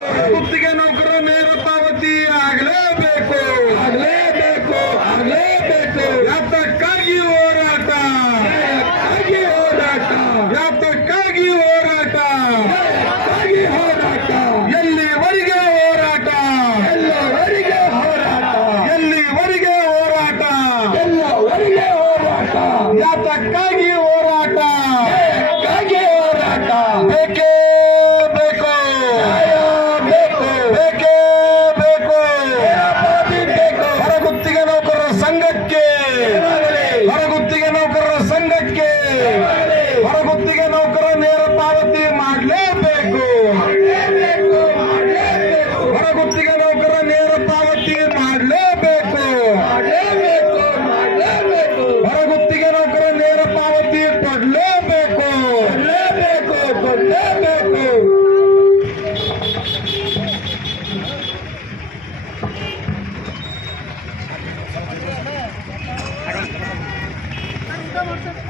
ಗುತ್ತಿಗೆ ನೌಕರ ನೇರ ಪಾವತಿ ಆಗಲೇಬೇಕು. ಆಗಲೇಬೇಕು ಆಗಲೇಬೇಕು. ಯಾತಕ್ಕಾಗಿ ಹೋರಾಟ? ಯಾತಕ್ಕಾಗಿ ಹೋರಾಟ? ಯಾತಕ್ಕಾಗಿ ಹೋರಾಟ? ಯಾತಕ್ಕಾಗಿ ಹೋರಾಟ? ಎಲ್ಲಿವರೆಗೆ ಹೋರಾಟ? ಎಲ್ಲವರೆಗೆ ಹೋರಾಟ? ಎಲ್ಲಿವರೆಗೆ ಹೋರಾಟ? ಎಲ್ಲವರೆಗೆ ಹೋರಾಟ? ಯಾತಕ್ಕಾಗಿ ಹೋರಾಟ? ಮಾಡ್ತಾರೆ